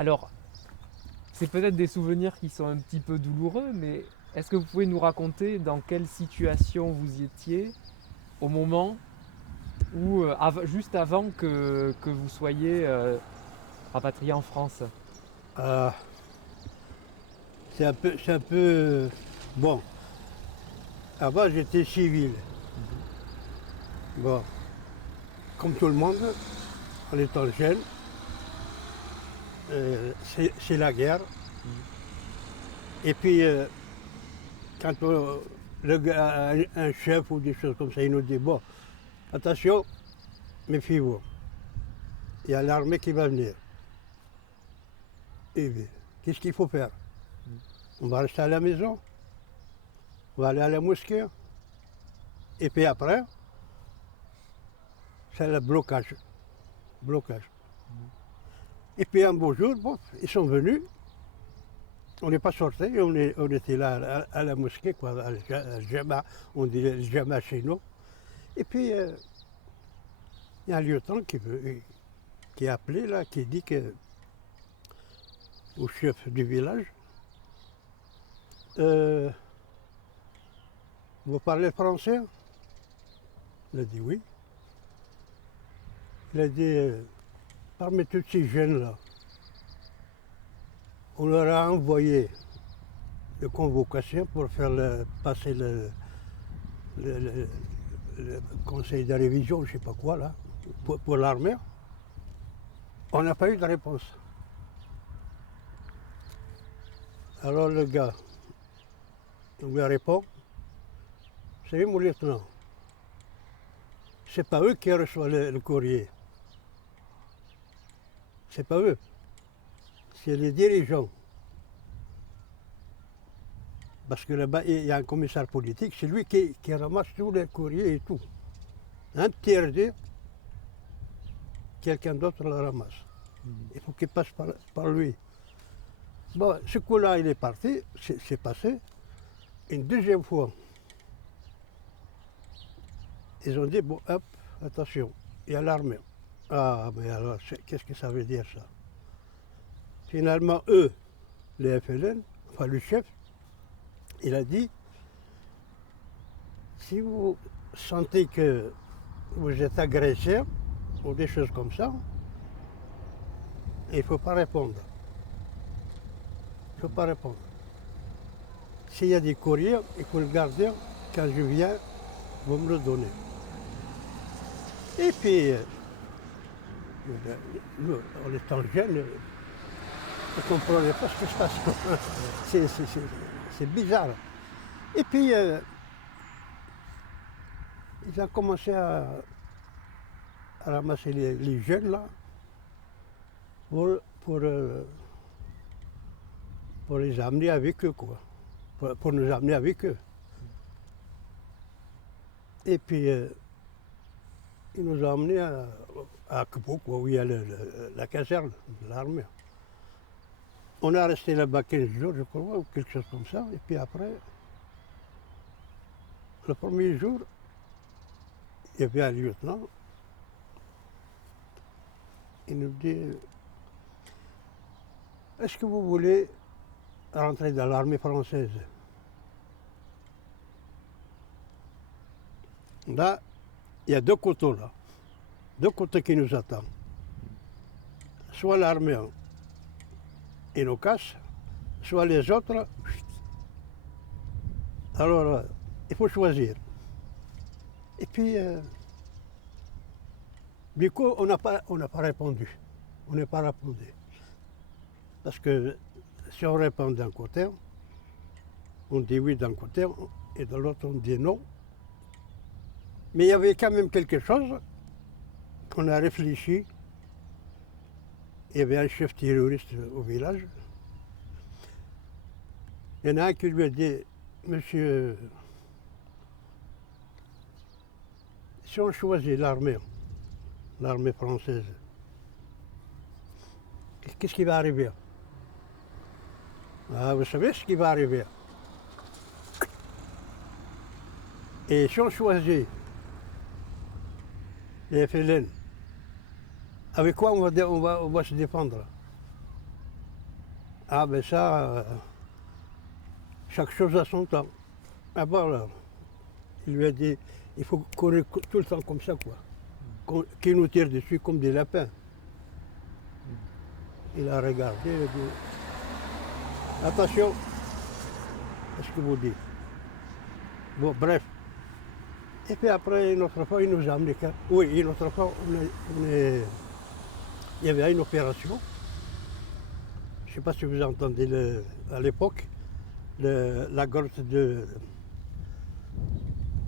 Alors, c'est peut-être des souvenirs qui sont un petit peu douloureux, mais est-ce que vous pouvez nous raconter dans quelle situation vous y étiez au moment où, juste avant que vous soyez rapatrié en France? Ah, c'est un peu. Bon, avant j'étais civil. Mhm. Bon, comme tout le monde, en étant jeune, c'est la guerre. Mhm. Et puis, quand un chef ou des choses comme ça, il nous dit, bon, attention, méfiez-vous, il y a l'armée qui va venir. Et bien, qu'est-ce qu'il faut faire? Mhm. On va rester à la maison, on va aller à la mosquée. Et puis après, c'est le blocage. Blocage. Mhm. Et puis un beau jour, bon, ils sont venus, on n'est pas sortis, on était là à la mosquée, quoi, à Jama, on dit le Jama chez nous. Et puis, il y a un lieutenant qui a appelé, là, qui dit au chef du village, euh, vous parlez français? Il a dit oui. Il a dit, parmi tous ces jeunes-là, on leur a envoyé de convocation pour passer le- le- le conseil de révision, je ne sais pas quoi, là, pour l'armée. On n'a pas eu de réponse. Alors le gars, on lui répond, vous savez mon lieutenant, c'est pas eux qui reçoivent le courrier, c'est pas eux, c'est les dirigeants. Parce que là-bas, il y a un commissaire politique, c'est lui qui ramasse tous les courriers et tout. Interdit, quelqu'un d'autre le ramasse. Mhm. Il faut qu'il passe par lui. Bon, ce coup-là, il est parti, c'est passé. Une deuxième fois, ils ont dit, bon, hop, attention, il y a l'armée. Ah, mais alors, qu'est-ce que ça veut dire ça? Finalement, eux, les FLN, enfin le chef, il a dit, si vous sentez que vous êtes agressé, ou des choses comme ça, il ne faut pas répondre. Il ne faut pas répondre. S'il y a des courriers, il faut le garder. Quand je viens, vous me le donnez. Et puis, nous, en étant jeunes, on ne comprenait pas ce qui se passe. Ouais. C'est bizarre. Et puis, ils ont commencé à ramasser les jeunes là pour, pour, euh, pour les amener avec eux, quoi. Pour nous amener avec eux. Et puis, ils nous ont amenés à Akpo, quoi, où il y a la caserne de l'armée. On a resté là-bas 15 jours, je crois, ou quelque chose comme ça. Et puis après, le premier jour, il y avait un lieutenant. Il nous dit, est-ce que vous voulez rentrer dans l'armée française? Là, il y a deux côtés là. Deux côtés qui nous attendent. Soit l'armée, ils nous casse, soit les autres. Alors, il faut choisir. Et puis, du coup, on n'a pas répondu. On n'a pas répondu. Parce que si on répond d'un côté, on dit oui d'un côté, et de l'autre, on dit non. Mais il y avait quand même quelque chose qu'on a réfléchi. Il y avait un chef terroriste au village. Il y en a un qui lui a dit, monsieur, si on choisit l'armée française, qu'est-ce qui va arriver? Ah, vous savez ce qui va arriver. Et si on choisit les FLN, avec quoi on va se défendre? Ah ben ça, chaque chose a son temps. Ah bon là, il lui a dit, il faut courir tout le temps comme ça quoi. Qu'il nous tire dessus comme des lapins. Il a regardé, il a dit, attention, qu'est-ce que vous dites? Bon, bref. Et puis après, une autre fois, il nous a amené. Oui, une autre fois, il y avait une opération. Je ne sais pas si vous entendez à l'époque, la grotte de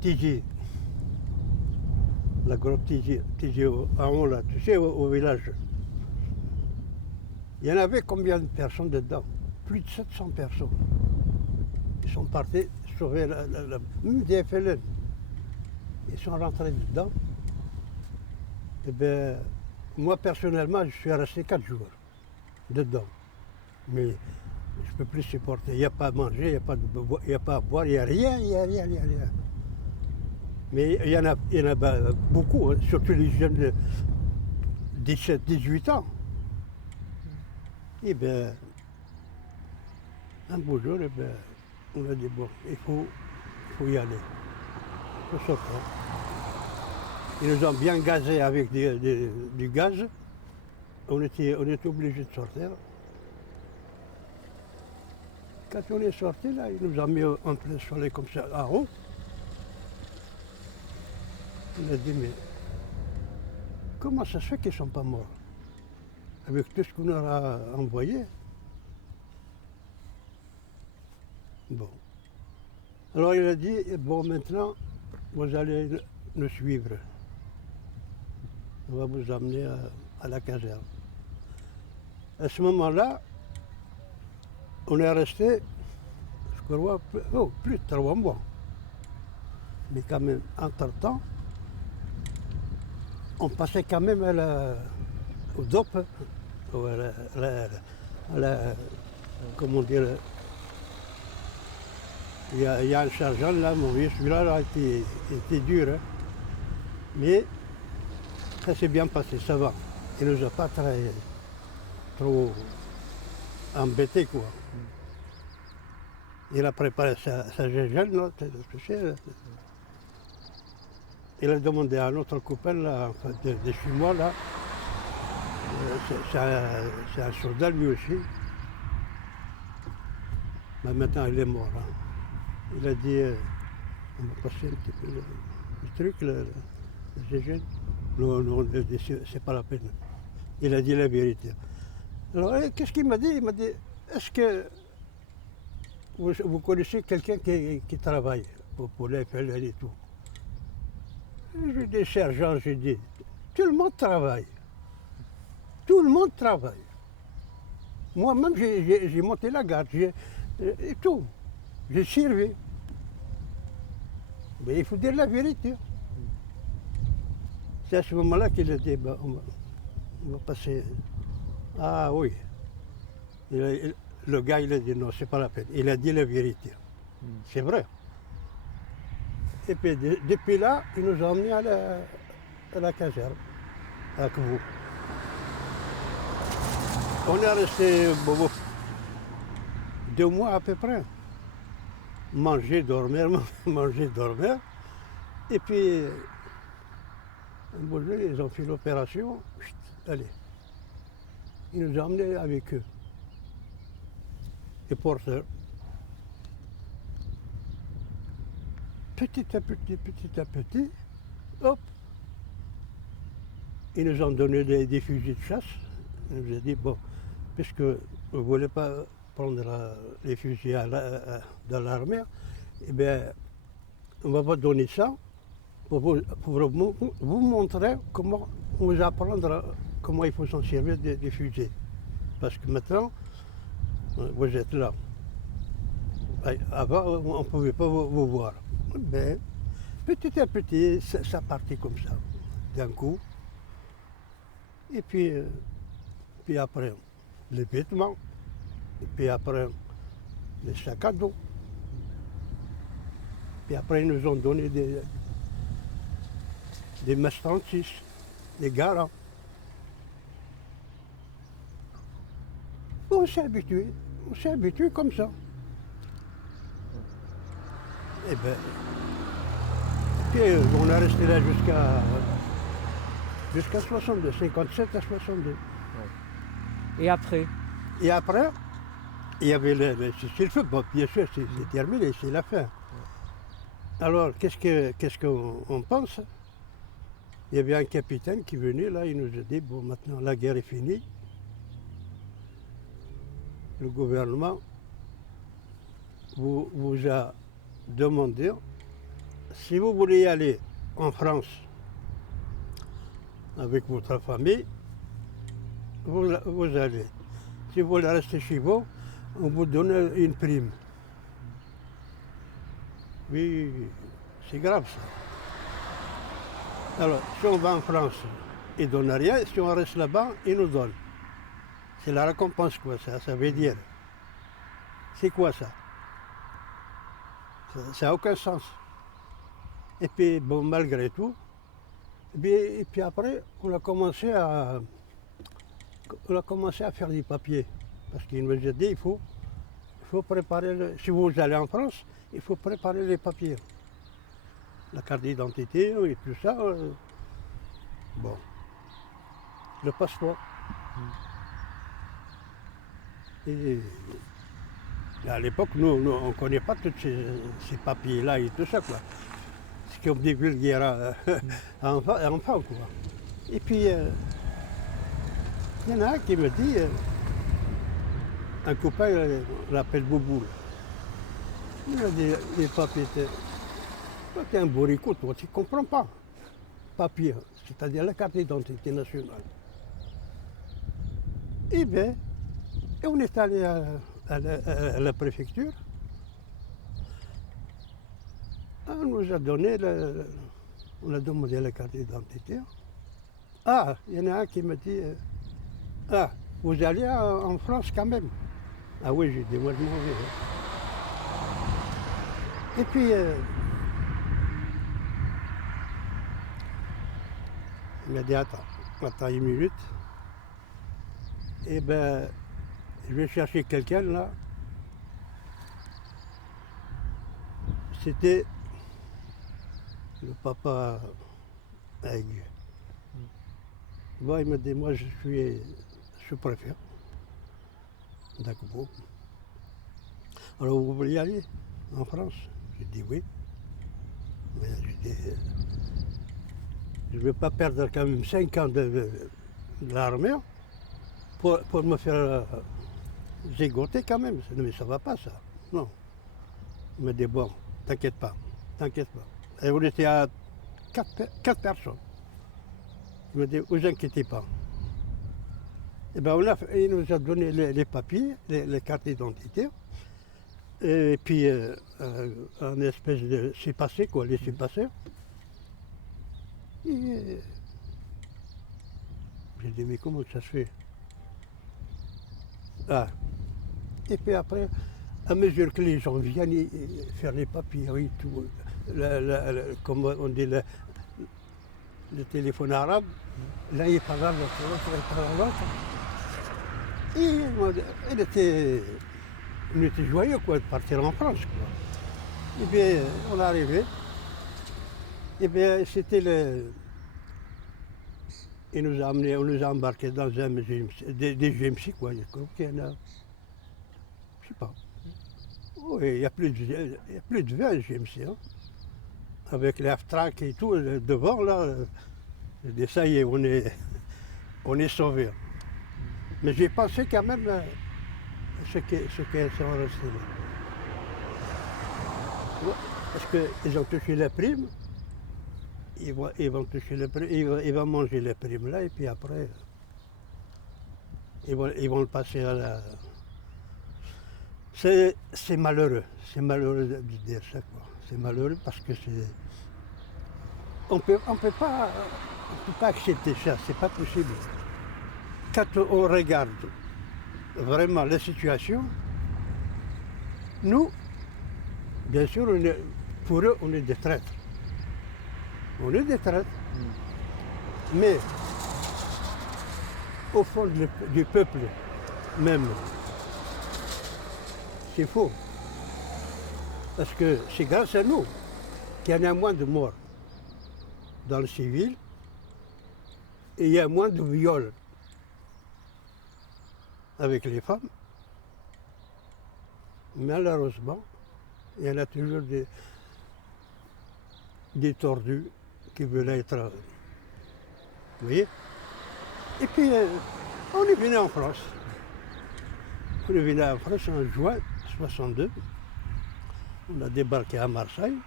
Tizi. La grotte Tizi en haut là, tu sais, au village. Il y en avait combien de personnes dedans? Plus de 700 personnes. Ils sont partis sauver même des FLN. Ils sont rentrés dedans. Et bien, moi personnellement, je suis resté 4 jours dedans. Mais je ne peux plus supporter. Il n'y a pas à manger, il n'y a pas à boire, il n'y a rien, il n'y a rien, il n'y a rien. Mais il y en a beaucoup, hein, surtout les jeunes de 17, 18 ans. Et bien, un beau jour, on a dit, bon, il faut y aller. Il faut sortir. Ils nous ont bien gazé avec du gaz. On était obligés de sortir. Quand on est sorti, là, ils nous ont mis en plein soleil comme ça, en haut. On a dit, mais comment ça se fait qu'ils ne sont pas morts? Avec tout ce qu'on leur a envoyé. Bon. Alors il a dit, bon maintenant, vous allez nous suivre. On va vous amener à la caserne. À ce moment-là, on est resté, je crois, plus de 3 mois. Mais quand même, entre-temps, on passait quand même au DOP, comment dire, il y a un sergent là, mon vieux, celui-là là, était dur, hein. Mais ça s'est bien passé, ça va. Il ne nous a pas trop embêtés, quoi. Il a préparé sa gégène, là, tu sais. Il a demandé à notre copain, là, enfin, de chez moi, là, c'est un soldat lui aussi. Mais maintenant, il est mort. Hein. Il a dit, on va passer un petit peu le truc, le gégène. Non, c'est pas la peine. Il a dit la vérité. Alors, qu'est-ce qu'il m'a dit? Il m'a dit, est-ce que vous connaissez quelqu'un qui travaille pour les FLN et tout? J'ai dit, sergent, j'ai dit, tout le monde travaille. Tout le monde travaille. Moi-même, j'ai monté la garde, et tout. J'ai servi. Mais il faut dire la vérité. C'est à ce moment-là qu'il a dit, ben, on va passer. Ah oui. Le gars, il a dit, non, c'est pas la peine. Il a dit la vérité. C'est vrai. Et puis, depuis là, il nous a emmenés à la caserne, avec vous. On est resté 2 mois à peu près. Manger, dormir, manger, dormir. Et puis, un beau jour, ils ont fait l'opération. Allez. Ils nous ont emmenés avec eux. Les porteurs. Petit à petit, hop, ils nous ont donné des fusils de chasse. Ils nous ont dit, bon, puisque vous ne voulez pas prendre les fusils dans l'armée, eh bien, on va vous donner ça pour vous montrer comment vous apprendre comment il faut s'en servir des fusils. Parce que maintenant, vous êtes là. Avant, on ne pouvait pas vous voir. Mais petit à petit, ça partit comme ça, d'un coup. Et puis après, les vêtements. Et puis après, les sacs à dos. Puis après, ils nous ont donné des Mas 36, des garants. On s'est habitué. On s'est habitué comme ça. Et ben, puis on est resté là jusqu'à 62, 57 à 62. Et après? Et après, il y avait c'est le feu. Bon, bien sûr, c'est terminé, c'est la fin. Alors, qu'est-ce qu'on pense? Il y avait un capitaine qui venait là, il nous a dit, bon, maintenant la guerre est finie. Le gouvernement vous a demandé, si vous voulez aller en France avec votre famille, vous allez. Si vous voulez rester chez vous, on vous donne une prime. Oui, c'est grave ça. Alors, si on va en France, ils ne donnent rien, si on reste là-bas, ils nous donnent. C'est la récompense, quoi, ça veut dire. C'est quoi ça? Ça n'a aucun sens. Et puis, bon, malgré tout, et puis après, on a commencé à faire des papiers. Parce qu'il nous a dit, il faut préparer, si vous allez en France, il faut préparer les papiers. La carte d'identité et tout ça. Bon. Le passeport. Et à l'époque, nous, on ne connaît pas tous ces papiers-là et tout ça, quoi. C'est comme des vulgaires enfants, quoi. Et puis, il y en a un qui me dit, un copain, on l'appelle Boubou. Il m'a dit, les papiers, toi, tu es un bourricot, toi, tu ne comprends pas. Papier, c'est-à-dire la carte d'identité nationale. Eh bien, on est allé à la préfecture. On nous a donné, on a demandé la carte d'identité. Ah, il y en a un qui me dit, ah, vous allez en France quand même. Ah oui, j'ai dit, moi je m'en vais. Et puis, il m'a dit, attends une minute. Eh ben, je vais chercher quelqu'un là. C'était le papa Aigu. Bon, il m'a dit, moi je suis sous-préfet d'Akbo. Alors vous voulez y aller en France? J'ai dit oui. Mais j'ai dit, je ne vais pas perdre quand même 5 ans de l'armée pour me faire zigoter quand même. Mais ça ne va pas ça. Non. Il m'a dit, bon, t'inquiète pas. Et on était à 4 personnes. Il m'a dit, vous inquiétez pas. Et ben il nous a donné les papiers, les cartes d'identité. Et puis un espèce de laissez-passer, quoi, laissez-passer. Et j'ai dit, mais comment ça se fait? Ah. Et puis après, à mesure que les gens viennent faire les papiers et tout, comme on dit, le téléphone arabe, l'un il parle à l'autre, l'autre il parle à l'autre. Et on était joyeux, quoi, de partir en France, quoi. Et bien, on est arrivé. Et bien, c'était il nous a amenés, on nous a embarqués dans des GMC, quoi. Je crois qu'il y en a, je sais pas. Oui, il y a plus de 20 GMC, hein. Avec les half-track et tout, devant, là, ça y est, on est sauvés. Mais j'ai pensé quand même ce qu'elles sont restés là. Parce qu'ils ont touché la prime, ils vont toucher la prime, ils vont manger la prime là, et puis après, ils vont le passer à la... C'est malheureux de dire ça, quoi. C'est malheureux parce que on peut pas accepter ça, c'est pas possible. Quand on regarde vraiment la situation, nous, bien sûr, pour eux, on est des traîtres. On est des traîtres. Mais au fond du peuple même, C'est faux. Parce que c'est grâce à nous qu'il y en a moins de morts dans le civil et il y a moins de viols avec les femmes. Malheureusement, il y en a toujours des tordus qui veulent être. Vous voyez? Et puis, on est venu en France. On est venu en France en juin 62. On a débarqué à Marseille.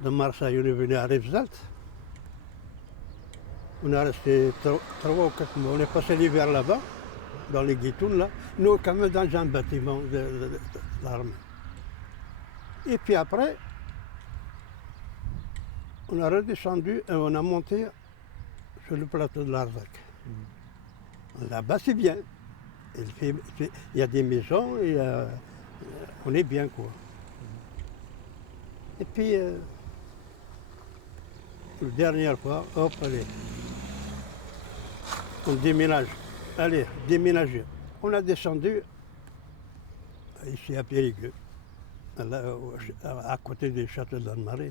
De Marseille, on est venu à Rivesaltes. On est resté 3 ou 4 mois. On est passé l'hiver là-bas, dans les Guitounes, là. Nous, quand même, dans un bâtiment de l'armée. Et puis après, on a redescendu et on a monté sur le plateau de Larzac. Là-bas, c'est bien. Il y a des maisons et on est bien, quoi. Et puis, la dernière fois, hop, allez, on déménage. Allez, déménager. On a descendu ici à Périgueux, à côté du château d'Anne-Marie.